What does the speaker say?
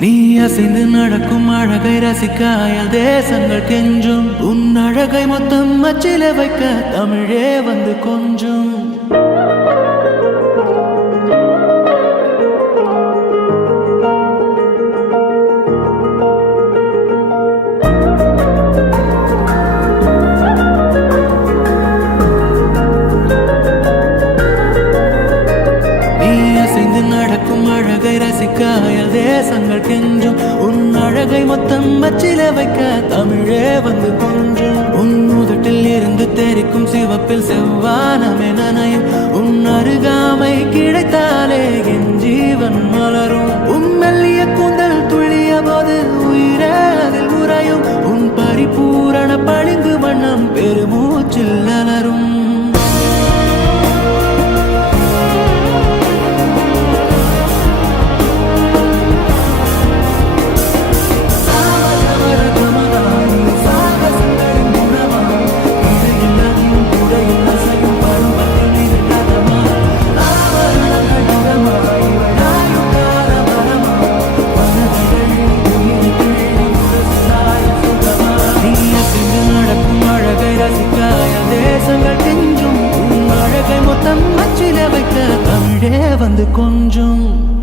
நீ அசைந்து நடக்கும் அழகை ரசிக்க அயல் தேசங்கள் கெஞ்சும். உன் அழகை மொத்தம் அச்சில வைக்க தமிழே வந்து கொஞ்சும். அழகை ரசிக்க அயல் தேசங்கள் கெஞ்சும். உன் அழகை மொத்தம் அச்சில வைக்க தமிழே வந்து கொஞ்சும். உன் உதட்டில் இருந்து தெரிக்கும் சிவப்பில் செவ்வானமே நனையும். உன் அருகாமை கிடைத்தாலே என் ஜீவன் மலரும். உன் மெல்லிய கூந்தல் துள்ளிய போது உயிரே அதில் உறையும். உன் பரிபூரண பளிங்கு வண்ணம் பெருமூச்சில் அலரும். தேசங்கள் கெஞ்சும். உன் அழகை மொத்தம் அச்சில வைக்க தமிழே வந்து கொஞ்சும்.